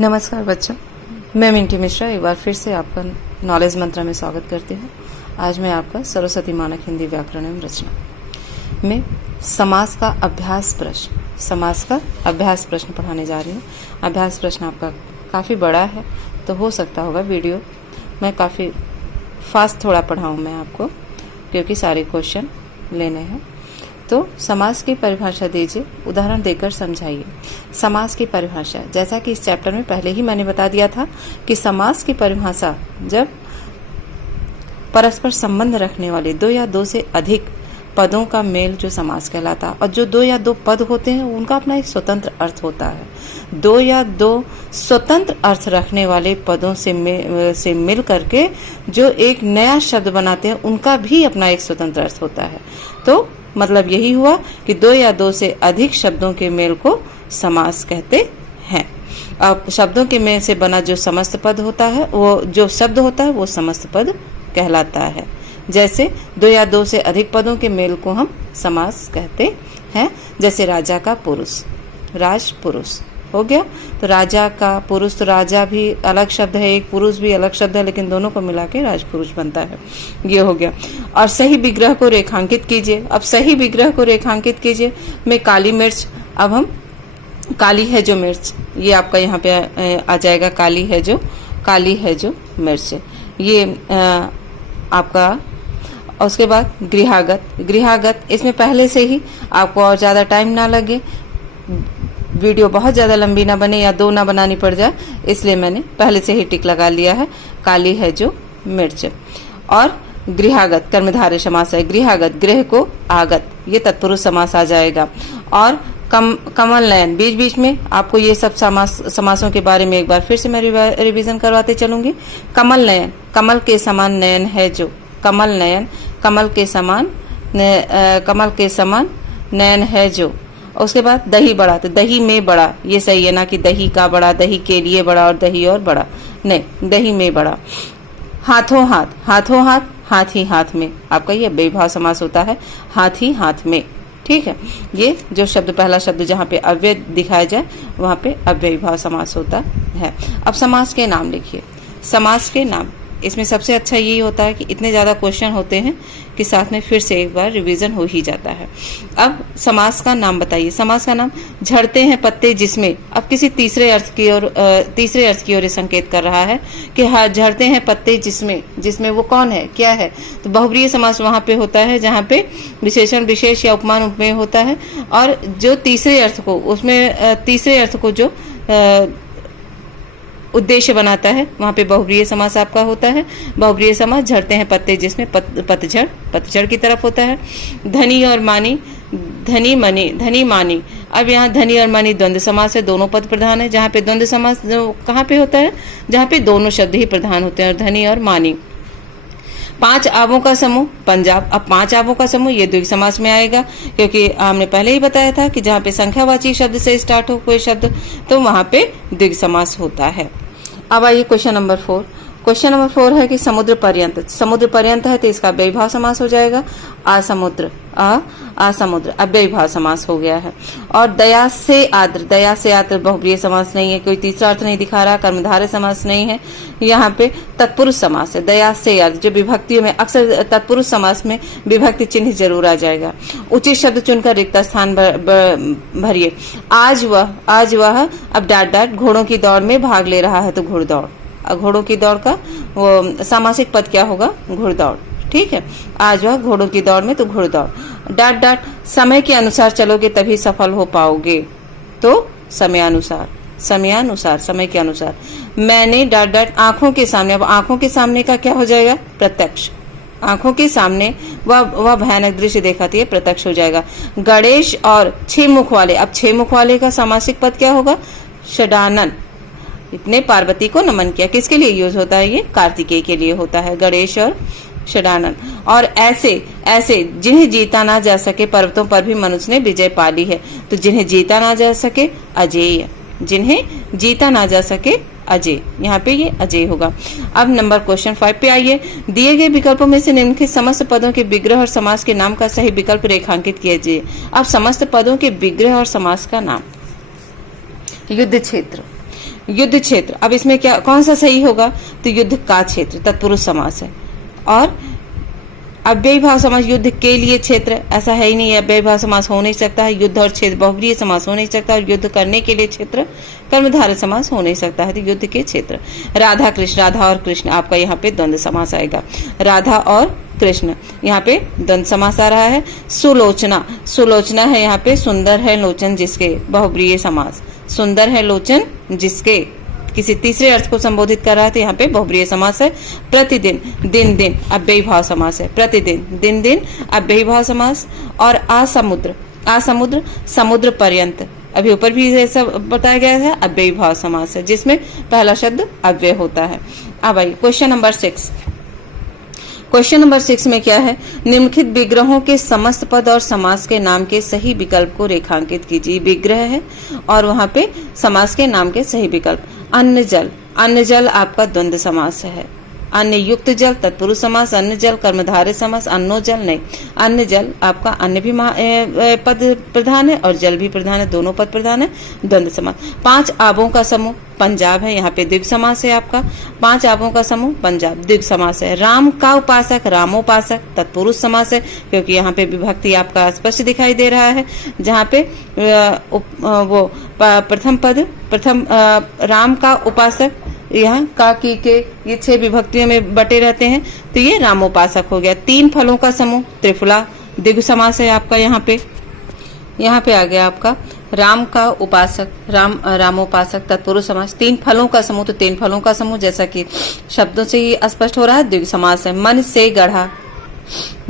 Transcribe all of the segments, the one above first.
नमस्कार बच्चों, मैं मिंटी मिश्रा एक बार फिर से आपका नॉलेज मंत्रा में स्वागत करती हूँ। आज मैं आपका सरस्वती मानक हिंदी व्याकरण एवं रचना में समास का अभ्यास प्रश्न पढ़ाने जा रही हूँ। अभ्यास प्रश्न आपका काफ़ी बड़ा है, तो हो सकता होगा वीडियो मैं काफ़ी फास्ट थोड़ा पढ़ाऊँ मैं आपको, क्योंकि सारे क्वेश्चन लेने हैं। तो समास की परिभाषा दीजिए, उदाहरण देकर समझाइए। समास की परिभाषा, जैसा कि इस चैप्टर में पहले ही मैंने बता दिया था कि समास की परिभाषा जब परस्पर संबंध रखने वाले दो या दो से अधिक पदों का मेल जो समास कहलाता है, और जो दो या दो पद होते हैं उनका अपना एक स्वतंत्र अर्थ होता है। दो या दो स्वतंत्र अर्थ रखने वाले पदों से मिल करके जो एक नया शब्द बनाते हैं उनका भी अपना एक स्वतंत्र अर्थ होता है। तो मतलब यही हुआ कि दो या दो से अधिक शब्दों के मेल को समास कहते हैं। अब शब्दों के मेल से बना जो समस्त पद होता है, वो जो शब्द होता है वो समस्त पद कहलाता है। जैसे दो या दो से अधिक पदों के मेल को हम समास कहते हैं। जैसे राजा का पुरुष, राज पुरुष हो गया। तो राजा का पुरुष, तो राजा भी अलग शब्द है, एक पुरुष भी अलग शब्द है, लेकिन दोनों को मिला के राजपुरुष बनता है। ये हो गया। और सही विग्रह को रेखांकित कीजिए। अब सही विग्रह को रेखांकित कीजिए में काली मिर्च, अब हम काली है जो मिर्च, ये आपका यहाँ पे आ जाएगा। काली है जो मिर्च, ये आपका। उसके बाद गृहागत, इसमें पहले से ही आपको और ज्यादा टाइम ना लगे, वीडियो बहुत ज्यादा लंबी ना बने या दो ना बनानी पड़ जाए, इसलिए मैंने पहले से ही टिक लगा लिया है। काली है जो मिर्च। और गृहागत कर्मधारय समास है। गृहागत, गृह को आगत, ये तत्पुरुष समास आ जाएगा। और कमल नयन, बीच बीच में आपको ये सब समासों के बारे में एक बार फिर से मैं रिवीजन करवाते चलूंगी। कमल नयन, कमल के समान नयन है जो, कमल नयन, कमल के समान नयन है जो। उसके बाद दही बड़ा, तो दही में बड़ा, ये सही है ना कि दही का बड़ा, दही के लिए बड़ा और दही और बड़ा, नहीं, दही में बड़ा। हाथों हाथ, हाथ ही हाथ में, आपका ये अव्ययीभाव समास होता है, हाथ ही हाथ में। ठीक है, ये जो शब्द, पहला शब्द जहाँ पे अव्यय दिखाया जाए वहाँ पे अव्ययीभाव समास होता है। अब समास के नाम लिखिए। समास के नाम, इसमें सबसे अच्छा यही होता है कि इतने ज्यादा क्वेश्चन होते हैं कि साथ में फिर से एक बार रिवीजन हो ही जाता है। अब समास का नाम बताइए। समास का नाम, झड़ते हैं पत्ते जिसमें, अब किसी तीसरे अर्थ की ओर संकेत कर रहा है कि हाँ, झड़ते हैं पत्ते जिसमें वो कौन है, क्या है। तो बहुब्रीहि समास वहां पे होता है जहाँ पे विशेषण विशेष या उपमान उपमेय होता है, और जो तीसरे अर्थ को, उसमें तीसरे अर्थ को जो उद्देश्य बनाता है, वहां पे बहुब्रीहि समास आपका होता है। बहुब्रीहि समास, झड़ते हैं पत्ते जिसमें, पतझड़ की तरफ होता है। धनी और मानी, धनी मानी, अब यहाँ धनी और मानी द्वंद्व समास है, दोनों पद प्रधान है। जहाँ पे द्वंद्व समास कहाँ पे होता है, जहाँ पे दोनों शब्द ही प्रधान होते हैं, और धनी और मानी। पांच आवों का समूह, पंजाब, अब पांच आवों का समूह ये द्विग समास में आएगा, क्योंकि हमने पहले ही बताया था कि जहाँ पे संख्यावाची शब्द से स्टार्ट हो कोई शब्द, तो वहां पे द्विग समास होता है। अब आइए क्वेश्चन नंबर 4। क्वेश्चन नंबर 4 है कि समुद्र पर्यंत है, तो इसका अव्ययीभाव समास हो जाएगा। असमुद्र अव्ययीभाव समास हो गया है। और दया से आद्र बहुब्रीहि समास नहीं है, कोई तीसरा अर्थ नहीं दिखा रहा, कर्मधारय समास नहीं है, यहाँ पे तत्पुरुष समास है। दया से आद्र, जो विभक्तियों में अक्सर तत्पुरुष समास में विभक्ति चिन्ह जरूर आ जाएगा। उचित शब्द चुनकर रिक्त स्थान भरिए। आज वह, अब डाट घोड़ों की दौड़ में भाग ले रहा है, तो घुड़दौड़, घोड़ों की दौड़ का वो सामासिक पद क्या होगा, घुड़दौड़। ठीक है, आज वह घोड़ों की दौड़ में, तो घुड़दौड़। डाट समय के अनुसार चलोगे तभी सफल हो पाओगे, तो समयानुसार, समय के अनुसार। मैंने डाट आंखों के सामने, अब आंखों के सामने का क्या हो जाएगा, प्रत्यक्ष। आंखों के सामने वह भयानक दृश्य दिखाती है, प्रत्यक्ष हो जाएगा। गणेश और 6 मुख वाले, अब 6 मुख वाले का सामासिक पद क्या होगा, षडानन। इतने पार्वती को नमन किया, किसके लिए यूज होता है, ये कार्तिकेय के लिए होता है, गणेश और षडानन। और ऐसे जिन्हें जीता ना जा सके, पर्वतों पर भी मनुष्य ने विजय पा ली है, तो जिन्हें जीता ना जा सके अजेय, जिन्हें जीता ना जा सके अजय, यहाँ पे ये अजय होगा। अब नंबर क्वेश्चन 5 पे आइए। दिए गए विकल्पों में से निम्नलिखित समस्त पदों के विग्रह और समास के नाम का सही विकल्प रेखांकित कीजिए। अब समस्त पदों के विग्रह और समास का नाम, युद्ध क्षेत्र, युद्ध क्षेत्र, अब इसमें क्या कौन सा सही होगा, तो युद्ध का क्षेत्र तत्पुरुष समास है। और अव्ययी भाव समास युद्ध के लिए क्षेत्र, ऐसा है ही नहीं, अव्ययी भाव समास हो नहीं सकता है। युद्ध और क्षेत्र बहुब्रीहि समास हो नहीं सकता, और युद्ध करने के लिए क्षेत्र कर्मधारय समास हो नहीं सकता है, तो युद्ध के क्षेत्र। राधा कृष्ण, राधा और कृष्ण आपका यहाँ पे द्वंद्व समास आएगा। राधा और कृष्ण यहाँ पे द्वंद्व समास आ रहा है। सुलोचना, सुलोचना है यहाँ पे सुंदर है लोचन जिसके, बहुब्रीहि समास। सुंदर है लोचन जिसके किसी तीसरे अर्थ को संबोधित कर रहा है, तो यहाँ पे बहुब्रीहि समास है। प्रतिदिन, दिन दिन अव्ययी भाव समास है। प्रतिदिन, दिन दिन अव्ययी भाव समास। और असमुद्र, असमुद्र समुद्र पर्यंत, अभी ऊपर भी ये सब बताया गया है, अव्ययी भाव समास है, जिसमें पहला शब्द अव्यय होता है। अब आइए क्वेश्चन नंबर 6। क्वेश्चन नंबर 6 में क्या है, निम्नलिखित विग्रहों के समस्त पद और समास के नाम के सही विकल्प को रेखांकित कीजिए। विग्रह है और वहां पे समास के नाम के सही विकल्प। अन्न जल, अन्न जल आपका द्वंद्व समास है। अन्न युक्त जल तत्पुरुष समास, अन्न जल कर्मधारय समास, अन्नो जल नहीं। अन्न जल आपका अन्न भी पद प्रधान है और जल भी प्रधान है, दोनों पद प्रधान है, द्वंद्व समास। 5 आबों का समूह पंजाब है, यहाँ पे द्विग समास है आपका। 5 आबों का समूह पंजाब, द्विग समास है। राम का उपासक रामोपासक तत्पुरुष समास है, क्योंकि यहाँ पे विभक्ति आपका स्पष्ट दिखाई दे रहा है, जहाँ पे वो प्रथम पद राम का उपासक, यहाँ का की के ये 6 विभक्तियों में बटे रहते हैं, तो ये रामोपासक हो गया। 3 फलों का समूह त्रिफला, द्विगु समास है आपका। यहाँ पे आ गया आपका राम का उपासक रामोपासक तत्पुरुष समास। 3 फलों का समूह, तो 3 फलों का समूह, जैसा कि शब्दों से ही स्पष्ट हो रहा है, द्विगु समास है। मन से गढ़ा,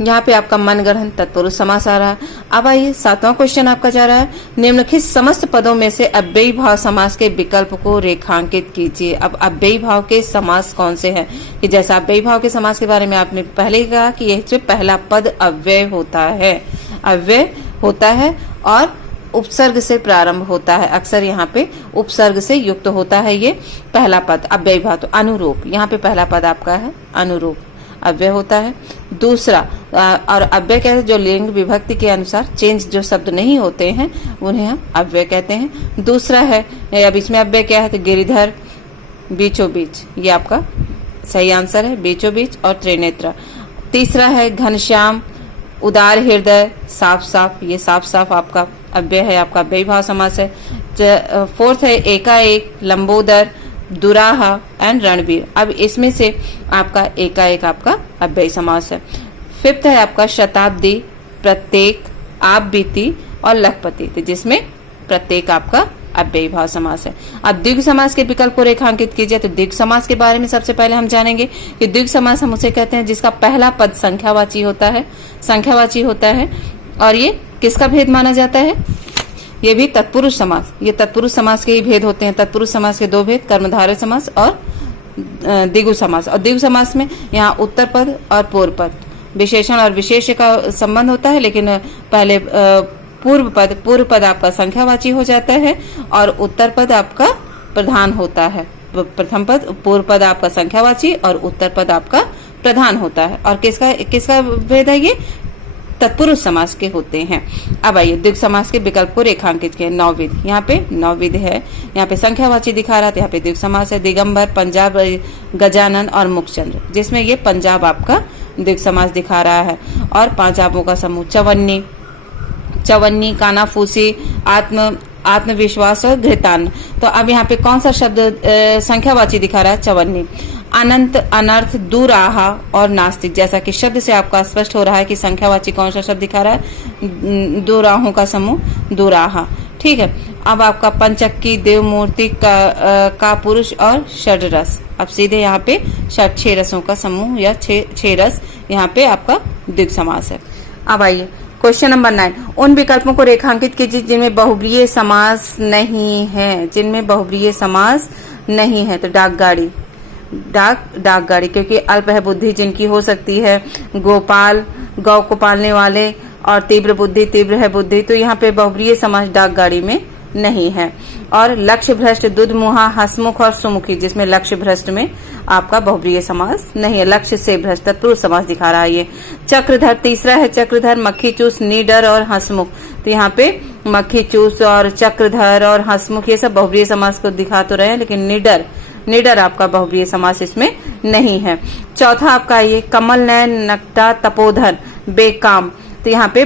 यहाँ पे आपका मन गढ़न तत्पुरुष समास आ रहा है। अब आइए 7वां क्वेश्चन आपका जा रहा है, निम्नलिखित समस्त पदों में से अव्ययी भाव समास के विकल्प को रेखांकित कीजिए। अब अव्ययी भाव के समास कौन से हैं, कि जैसा अव्ययी भाव के समास के बारे में आपने पहले ही कहा कि यह पहला पद अव्यय होता है, अव्यय होता है और उपसर्ग से प्रारंभ होता है। अक्सर यहाँ पे उपसर्ग से युक्त होता है ये पहला पद अव्ययी भाव। तो अनुरूप, यहाँ पे पहला पद आपका है अनुरूप, अव्यय होता है। दूसरा और अव्यय कहते हैं जो लिंग विभक्ति के अनुसार चेंज जो शब्द नहीं होते हैं उन्हें हम अव्यय कहते हैं। दूसरा है, अब इसमें अव्यय क्या है, तो गिरिधर, बीचों बीच, ये आपका सही आंसर है, बीचों बीच और त्रिनेत्र। तीसरा है घनश्याम, उदार हृदय, साफ साफ, ये साफ साफ आपका अव्यय है, आपका अव्ययी भाव समास है। फोर्थ है एकाएक, लंबोदर, दुराहा एंड रणबीर। अब इसमें से आपका एकाएक आपका अव्ययी समास है। फिफ्थ है आपका शताब्दी, प्रत्येक, आप बीती और लखपति, तो जिसमें प्रत्येक आपका अव्ययी भाव समास है। अब द्विगु समास के विकल्प को रेखांकित कीजिए। तो द्विगु समास के बारे में सबसे पहले हम जानेंगे कि द्विगु समास हम उसे कहते हैं जिसका पहला पद संख्यावाची होता है, संख्यावाची होता है। और ये किसका भेद माना जाता है, ये भी तत्पुरुष समास, ये तत्पुरुष समास के ही भेद होते हैं। तत्पुरुष समास के 2 भेद, कर्मधारय समास और द्विगु समास। और द्विगु समास में यहाँ उत्तर पद और पूर्व पद, विशेषण और विशेष्य का संबंध होता है, लेकिन पहले पूर्व पद आपका संख्यावाची हो जाता है और उत्तर पद आपका प्रधान होता है। प्रथम पद पूर्व पद आपका संख्यावाची और उत्तर पद आपका प्रधान होता है। और किसका भेद है, ये तत्पुरुष समास के होते हैं। अब आइए द्विगु समास के विकल्प को रेखांकित किए। नौविध, यहाँ पे नौविध है, यहाँ पे संख्यावाची दिखा रहा था, यहाँ पे द्विगु समास है। दिगंबर, पंजाब, गजानन और मुखचंद्र, जिसमें ये पंजाब आपका द्विगु समास दिखा रहा है। और 5 आबों का समूह चवन्नी, चवन्नी, कानाफूसी, आत्मविश्वास और घृतान्न। तो अब यहाँ पे कौन सा शब्द संख्यावाची दिखा रहा है, चवन्नी। अनंत, अनर्थ, दुराहा और नास्तिक, जैसा कि शब्द से आपका स्पष्ट हो रहा है कि संख्यावाची कौन सा शब्द दिखा रहा है, दुराहों का समूह दुराहा। ठीक है, अब आपका पंचक्की, देव मूर्ति, का पुरुष और षडरस। अब सीधे यहाँ पे 6 रसों का समूह या 6 रस यहाँ पे आपका द्विगु समास है। अब आइए क्वेश्चन नंबर 9, उन विकल्पों को रेखांकित कीजिए जिनमें बहुब्रीहि समास नहीं है, जिनमें बहुब्रीहि समास नहीं है। तो डाकगाड़ी, क्योंकि अल्प है बुद्धि जिनकी हो सकती है, गोपाल, गौ को पालने वाले, और तीव्र बुद्धि, तीव्र है बुद्धि, तो यहाँ पे बहुब्रीहि समास डाकगाड़ी में नहीं है। और लक्ष्य भ्रष्ट, दुधमुहा, हसमुख और सुमुखी, जिसमें लक्ष्य भ्रष्ट में आपका बहुब्रीहि समास नहीं है, लक्ष्य से भ्रष्ट तत्पुरुष समास दिखा रहा है ये। चक्रधर, तीसरा है चक्रधर, मक्खी चूस, नीडर और हसमुख, तो यहाँ पे मक्खी चूस और चक्रधर और हंसमुख ये सब बहुब्रीहि समास को दिखा तो रहे हैं, लेकिन निडर आपका बहुब्रीहि समास इसमें नहीं है। चौथा आपका ये कमल नयन नक्ता तपोधन बेकाम, तो यहाँ पे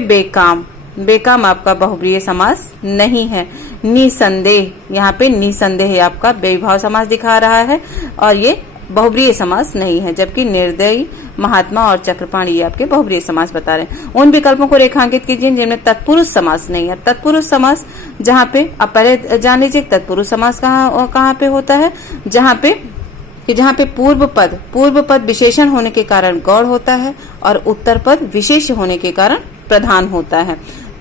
बेकाम आपका बहुब्रीहि समास नहीं है। निसंदेह, यहाँ पे निसंदेह आपका बेविभाव समास दिखा रहा है और ये बहुब्रीहि समास नहीं है, जबकि निर्दयी, महात्मा और चक्रपाणी ये आपके बहुब्रीहि समास बता रहे हैं। उन विकल्पों को रेखांकित कीजिए जिनमें तत्पुरुष समास नहीं है। तत्पुरुष समास जहाँ पे आप पहले जान लीजिए तत्पुरुष समास कहाँ पे होता है, जहाँ पे पूर्व पद विशेषण होने के कारण गौड़ होता है और उत्तर पद विशेष होने के कारण प्रधान होता है।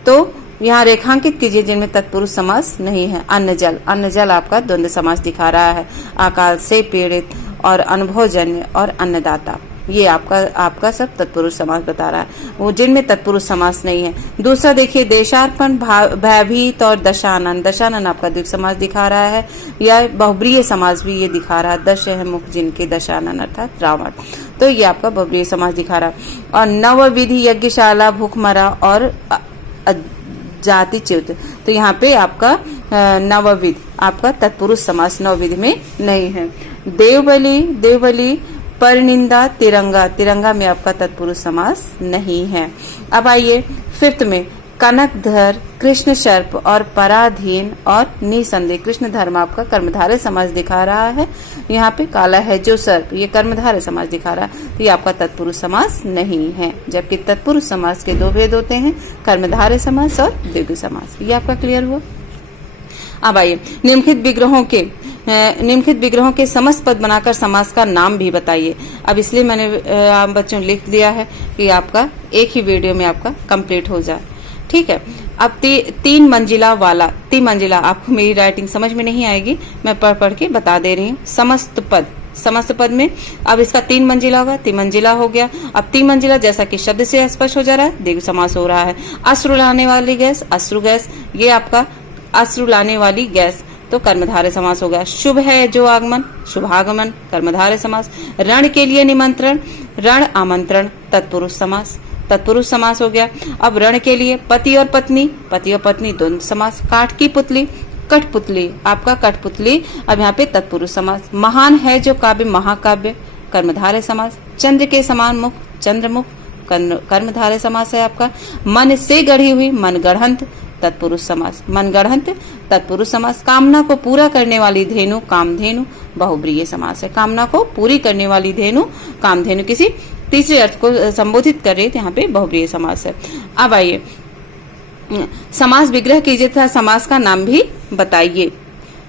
तो यहाँ रेखांकित कीजिए जिनमें तत्पुरुष समास नहीं है। अन्न जल आपका द्वंद्व समास दिखा रहा है। अकाल से पीड़ित और अनुभवजन्य और अन्नदाता ये आपका सब तत्पुरुष समास बता रहा है, वो जिनमें तत्पुरुष समास नहीं है। दूसरा देखिए देशार्पण, भयभीत और दशानन आपका द्विग समास दिखा रहा है, या बहुब्रीहि समास भी ये दिखा रहा है। दश है मुख जिनके दशानन अर्थात रावण, तो ये आपका बहुब्रीहि समास दिखा रहा है। और नवविधि यज्ञशाला भूखमरा और जाति च्युत, तो यहाँ पे आपका नवविध आपका तत्पुरुष समास नवविध में नहीं है। देवबली परनिंदा तिरंगा में आपका तत्पुरुष समास नहीं है। अब आइए फिफ्थ में कनकधर, कृष्ण सर्प और पराधीन और निसंदेह। कृष्ण धर्म आपका कर्मधारय समास दिखा रहा है। यहाँ पे काला है जो सर्प ये कर्मधारय समास दिखा रहा है, तो ये आपका तत्पुरुष समास नहीं है, जबकि तत्पुरुष समास के दो भेद होते हैं, कर्मधारय समास और द्विगु समास। ये आपका क्लियर हुआ। अब आइए निम्नलिखित विग्रहों के समस्त पद बनाकर समास का नाम भी बताइए। अब इसलिए मैंने बच्चों लिख दिया है कि आपका एक ही वीडियो में आपका कंप्लीट हो जाए, ठीक है। अब तीन मंजिला आपको मेरी राइटिंग समझ में नहीं आएगी, मैं पढ़ के बता दे रही हूँ। समस्त पद में अब इसका 3 मंजिला होगा, 3 मंजिला हो गया। अब 3 मंजिला जैसा कि शब्द से स्पष्ट हो जा रहा है, द्विगु समास हो रहा है। अश्रु लाने वाली गैस, अश्रु गैस, ये आपका अश्रु लाने वाली गैस, तो कर्मधारय समास हो गया। शुभ है जो आगमन, शुभागमन, कर्मधारय समास। रण के लिए निमंत्रण, रण आमंत्रण, तत्पुरुष समास हो गया। अब रण के लिए पति और पत्नी द्वंद्व समास। काठ की पुतली, कठपुतली आपका कठपुतली, अब यहाँ पे तत्पुरुष समास। महान है जो काव्य, महाकाव्य, कर्मधारय समास। चंद्र के समान मुख, चंद्रमुख, कर्मधारय समास है आपका। मन से गढ़ी हुई, मनगढ़ंत, तत्पुरुष समास। मनगढ़ंत तत्पुरुष समास। कामना को पूरा करने वाली धेनु, कामधेनु, बहुब्रीहि समास है। कामना को पूरी करने वाली धेनु, कामधेनु किसी तीसरे अर्थ को संबोधित कर रही है, यहाँ पे बहुब्रीहि समास है। अब आइए समास विग्रह कीजिए तथा समास का नाम भी बताइए।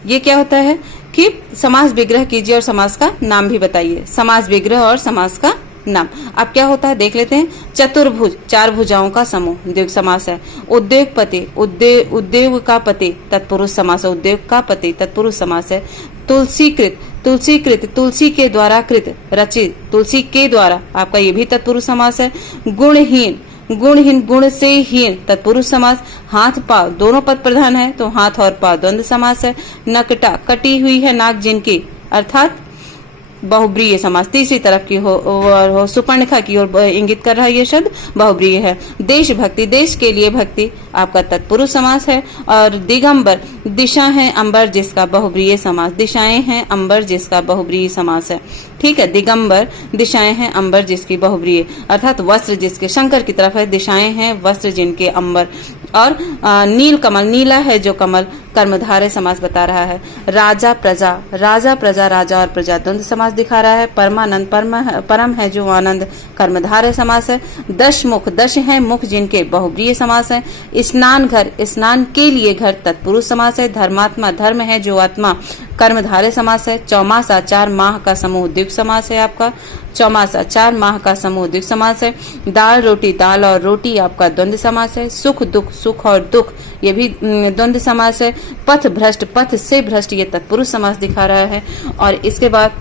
ये क्या होता है कि समास विग्रह कीजिए और समास का नाम भी बताइए। समास विग्रह और समास का नाम अब क्या होता है देख लेते हैं। चतुर्भुज, 4 भुजाओं का समूह, द्विग समास है। उद्योगपति, उद्योग का पति, तत्पुरुष समास है। उद्योग का पति तत्पुरुष समास है। तुलसीकृत, तुलसी के द्वारा कृत, रचित, तुलसी के द्वारा आपका ये भी तत्पुरुष समास है। गुणहीन, गुण से हीन, तत्पुरुष समास। हाथ पाव दोनों पद प्रधान है, तो हाथ और पाव द्वंद्व समास है। नकटा, कटी हुई है नाक जिनकी, अर्थात बहुब्रीहि समास। तीसरी तरफ की हो सुपर्णखा की ओर इंगित कर रहा है ये शब्द, बहुब्रीहि है। देशभक्ति, देश के लिए भक्ति आपका तत्पुरुष समास है। और दिगंबर, दिशा है अंबर जिसका बहुब्रीहि समास। दिशाएं हैं अंबर जिसका बहुब्रीहि समास है, ठीक है। दिगंबर, दिशाएं हैं अंबर जिसकी बहुब्रीहि, अर्थात वस्त्र जिसके शंकर की तरफ है, दिशाएं हैं वस्त्र जिनके अंबर। और नील कमल, नीला है जो कमल, कर्मधारय समास बता रहा है। राजा प्रजा, राजा और प्रजा द्वंद्व समास दिखा रहा है। परमानंद, परम है जो आनंद, कर्मधारय समास है। दशमुख, दश है मुख जिनके, बहुब्रीहि समास है। स्नान घर, स्नान के लिए घर, तत्पुरुष समास है। धर्मात्मा, धर्म है जो आत्मा, कर्मधारय समास है। चौमासा, 4 माह का समूह, द्विग समास है आपका। चौमासा, 4 माह का समूह, द्विग समास है। दाल रोटी, दाल और रोटी आपका द्वंद्व समास है। सुख दुख, सुख और दुख ये भी द्वंद्व समास है। पथ भ्रष्ट, पथ से भ्रष्ट ये तत्पुरुष समास दिखा रहा है। और इसके बाद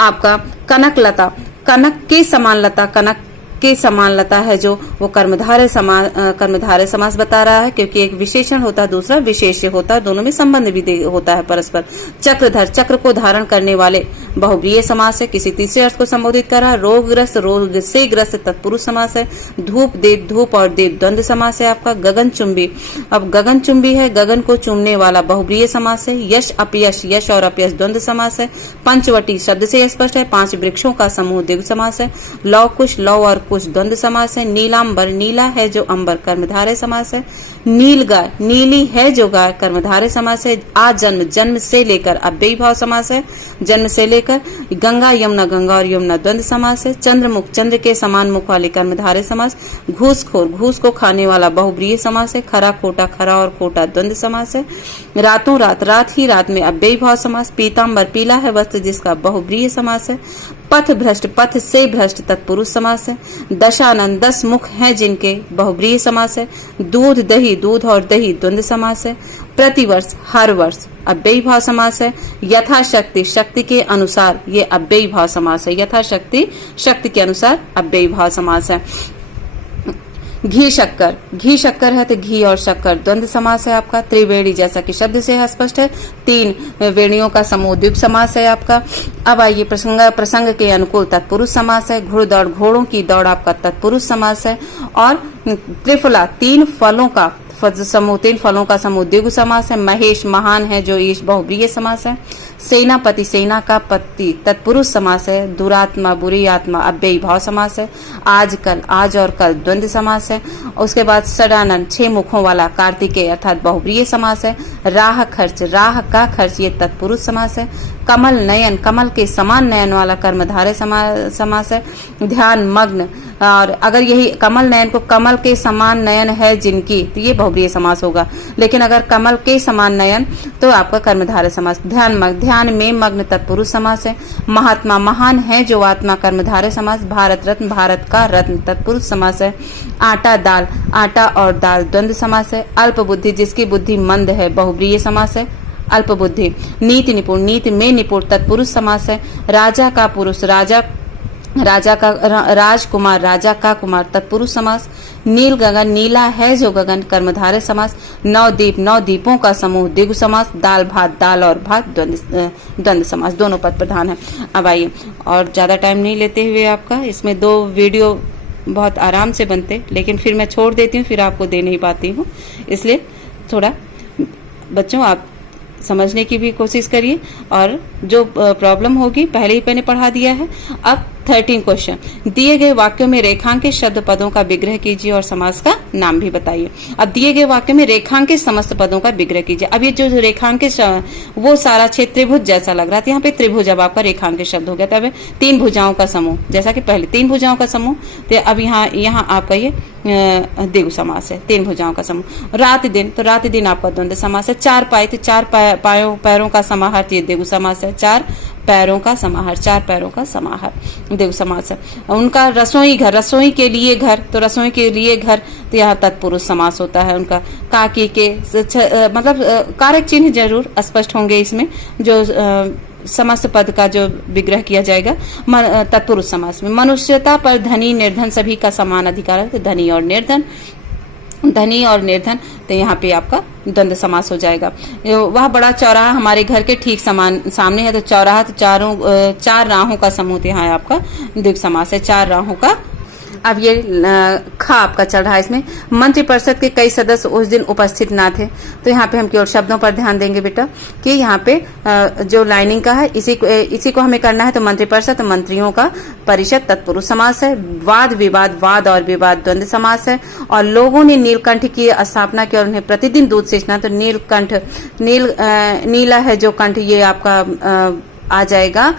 आपका कनक लता, कनक के समान लता, कनक के समान लता है जो, वो कर्मधारय समास बता रहा है, क्योंकि एक विशेषण होता है दूसरा विशेष्य होता है, दोनों में संबंध भी होता है परस्पर। चक्रधर, चक्र को धारण करने वाले, बहुब्रीहि समास है। किसी तीसरे अर्थ को संबोधित कर रहा है। रोगग्रस्त, रोग से ग्रस्त तत्पुरुष समास है। धूप देव, धूप और देव द्वंद्व समास है आपका। गगनचुंबी, अब गगनचुंबी है, गगन को चूमने वाला बहुब्रीहि समास है। यश अपयश, यश और अपयश द्वंद्व समास है। पंचवटी शब्द से स्पष्ट है, 5 वृक्षों का समूह द्विगु समास है। लौ कुश, लौ और कुश द्वंद्व समास है। नीलांबर, नीला है जो अंबर कर्मधारय समास है। नील गाय, नीली है जो गाय कर्मधारय समास है। आजन्म, जन्म से लेकर अव्ययी भाव समास है, जन्म से लेकर। गंगा यमुना, गंगा और यमुना द्वंद्व समास है। चंद्रमुख, चंद्र के समान मुख वाले कर्मधारय समास। घूसखोर, घूस को खाने वाला बहुब्रीहि समास है। खरा खोटा, खरा और खोटा द्वंद्व समास है। रातों रात, रात ही रात में अव्ययी भाव समास। पीताम्बर, पीला है वस्त्र जिसका बहुब्रीहि समास है। पथ भ्रष्ट, पथ से भ्रष्ट तत्पुरुष समास है। दशानन, 10 मुख हैं जिनके बहुब्रीहि समास है। दूध दही, दूध और दही द्वंद्व समास है। प्रतिवर्ष, हर वर्ष अव्ययी भाव समास है। यथाशक्ति, शक्ति के अनुसार, ये अव्ययी भाव समास है। यथाशक्ति, शक्ति के अनुसार अव्ययी भाव समास है। घी शक्कर, घी शक्कर है तो घी और शक्कर द्वंद्व समास है आपका। त्रिवेणी, जैसा कि शब्द से है स्पष्ट है, 3 वेणियों का समूह द्विगु समास है आपका। अब आइए प्रसंग के अनुकूल तत्पुरुष समास है। घुड़दौड़, घोड़ों की दौड़ आपका तत्पुरुष समास है। और त्रिफला, 3 फलों का समूह, 3 फलों का समूह द्विगु समास है। महेश, महान है जो ईश बहुब्रीहि समास है। सेनापति, सेना का पति तत्पुरुष समास है। दुरात्मा, बुरी आत्मा अव्ययी भाव समास है। आजकल, आज और कल द्वंद्व समास है। उसके बाद षडानन, 6 मुखों वाला कार्तिकेय अर्थात बहुब्रीहि समास है। राह खर्च, राह का खर्च ये तत्पुरुष समास है। कमल नयन, कमल के समान नयन वाला कर्मधारय समास है। ध्यान मग्न, और अगर यही कमल नयन को कमल के समान नयन है जिनकी, तो ये बहुब्रीहि समास होगा। लेकिन अगर कमल के समान नयन तो आपका कर्मधारय समास। ध्यान मग्न, ध्यान में मग्न तत्पुरुष समास है। महात्मा, महान है जो आत्मा कर्मधारय समास। भारत रत्न, भारत का रत्न तत्पुरुष समास है। आटा दाल, आटा और दाल द्वंद्व समास है। अल्प बुद्धि, जिसकी बुद्धि मंद है बहुब्रीहि समास है। अल्प बुद्धि। नीति निपुण, नीति में निपुण तत्पुरुष समास है। राजा का पुरुष, राजा का राजकुमार, राजा का कुमार तत्पुरुष समास। नील गगन, नीला है जो गगन कर्मधारय समास। 9 दीप, 9 दीपों का समूह द्विगु समास। दाल भात, दाल और भात द्वंद्व समास, दोनों पद प्रधान है। अब आइए, और ज्यादा टाइम नहीं लेते हुए आपका इसमें 2 वीडियो बहुत आराम से बनते, लेकिन फिर मैं छोड़ देती हूँ, फिर आपको दे नहीं पाती हूँ। इसलिए थोड़ा बच्चों आप समझने की भी कोशिश करिए, और जो प्रॉब्लम होगी पहले ही मैंने पढ़ा दिया है। अब 13 क्वेश्चन, दिए गए वाक्यों में रेखांकित शब्द पदों का विग्रह कीजिए और समास का नाम भी बताइए। अब दिए गए वाक्यों में रेखांकित समस्त पदों का विग्रह कीजिए। अब ये जो रेखांकित वो सारा क्षेत्र त्रिभुज जैसा लग रहा था, यहाँ पे त्रिभुज अब आपका रेखांकित शब्द हो गया। तब 3 भुजाओं का समूह, जैसा कि पहले 3 भुजाओं का समूह, तो अब यहाँ आपका ये द्विगु समास है। 3 भुजाओं का समूह। रात दिन, तो रात दिन आपका द्वंद्व समास है। 4 पाए, तो 4 पैरों का समाहार, ये द्विगु समास है। 4 पैरों का समाहार, 4 पैरों का समाहार द्विगु समास है। उनका रसोई घर, रसोई के लिए घर, तो रसोई के लिए घर, तो यहाँ तत्पुरुष समास होता है उनका। काकी के, मतलब कारक चिन्ह जरूर स्पष्ट होंगे इसमें, जो समस्त पद का जो विग्रह किया जाएगा तत्पुरुष समास में। मनुष्यता पर धनी निर्धन सभी का समान अधिकार है, तो धनी और निर्धन, धनी और निर्धन, तो यहाँ पे आपका द्वंद्व समास हो जाएगा। वह बड़ा चौराहा हमारे घर के ठीक सामने है, तो चौराहा, तो 4 राहों का समूह, तो यहाँ आपका द्विगु समास है। 4 राहों का। अब ये खा आपका चल रहा है इसमें। मंत्रिपरिषद के कई सदस्य उस दिन उपस्थित ना थे, तो यहाँ पे हम केवल शब्दों पर ध्यान देंगे बेटा, कि यहाँ पे जो लाइनिंग का है इसी को हमें करना है। तो मंत्रिपरिषद, मंत्रियों का परिषद तत्पुरुष समास है। वाद विवाद, वाद और विवाद द्वंद्व समास है। और लोगों ने नीलकंठ की स्थापना की और उन्हें प्रतिदिन दूध सेचना, तो नीलकंठ, नीला है जो कंठ, ये आपका आ जाएगा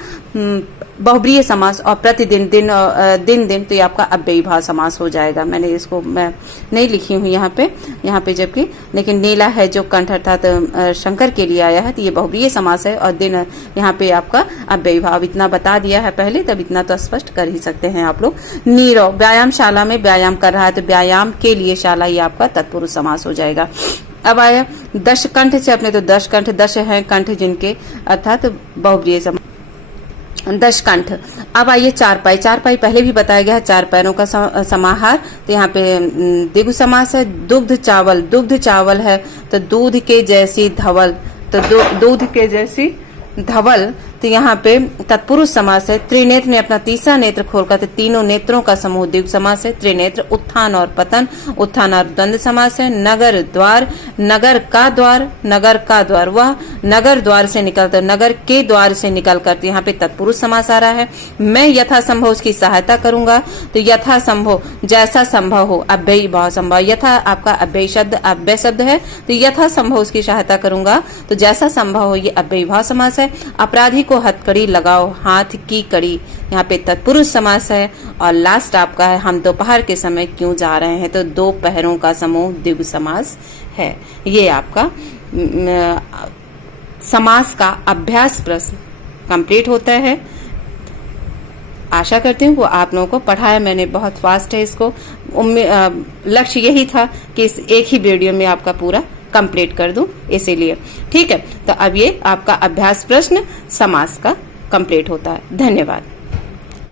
बहुब्रीहि समास। और प्रतिदिन, दिन दिन, तो ये आपका अव्ययी भाव समास हो जाएगा। मैं नहीं लिखी हूँ यहाँ पे जबकि, लेकिन नीला है जो कंठ अर्थात शंकर के लिए आया है, तो ये बहुब्रीहि समास है। और दिन यहाँ पे आपका अव्ययी भाव, इतना बता दिया है पहले, तब इतना तो स्पष्ट कर ही सकते हैं आप लोग। नीरव, व्यायाम शाला में व्यायाम कर रहा है, तो व्यायाम के लिए शाला, ये आपका तत्पुरुष समास हो जाएगा। अब आया दशकंठ से अपने, तो दशकंठ, दश है कंठ जिनके, अर्थात बहुब्रीहि समास, दशकंठ। अब आइए 4 पाई, 4 पाई पहले भी बताया गया है, 4 पैरों का समाहार, तो यहाँ पे द्विगु समास है। दुग्ध चावल, दुग्ध चावल है, तो दूध के जैसी धवल, तो दूध के जैसी धवल, तो तो यहाँ पे तत्पुरुष समास है। त्रिनेत्र ने अपना तीसरा नेत्र खोलकर, तो तीनों नेत्रों का समूह द्विगु समास है। त्रिनेत्र उत्थान और पतन, उत्थान और द्वंद्व समास है। नगर द्वार, नगर का द्वार, नगर का द्वार वह नगर द्वार से निकलकर, नगर के द्वार से निकलकर, तो यहाँ पे तत्पुरुष समास आ रहा है। मैं यथासंभव उसकी सहायता करूंगा, तो यथासंभव जैसा संभव हो, अव्ययी भाव संभव, यथा आपका अव्ययी शब्द अव्यय शब्द है, तो यथासंभव उसकी सहायता करूंगा, तो जैसा संभव हो, ये अव्ययी भाव समास है। अपराधी को हथकड़ी लगाओ, हाथ की कड़ी, यहाँ पे तत्पुरुष समास है। और लास्ट आपका है हम दोपहर के समय क्यों जा रहे हैं, तो दो पहरों का समूह द्विगु समास है। ये आपका समास का अभ्यास प्रश्न कंप्लीट होता है। आशा करती हूँ वो आप लोगों को पढ़ाया मैंने बहुत फास्ट है इसको। लक्ष्य यही था कि इस एक ही वीडियो में आपका पूरा कंप्लीट कर दूं, इसीलिए। ठीक है, तो अब ये आपका अभ्यास प्रश्न समास का कंप्लीट होता है। धन्यवाद।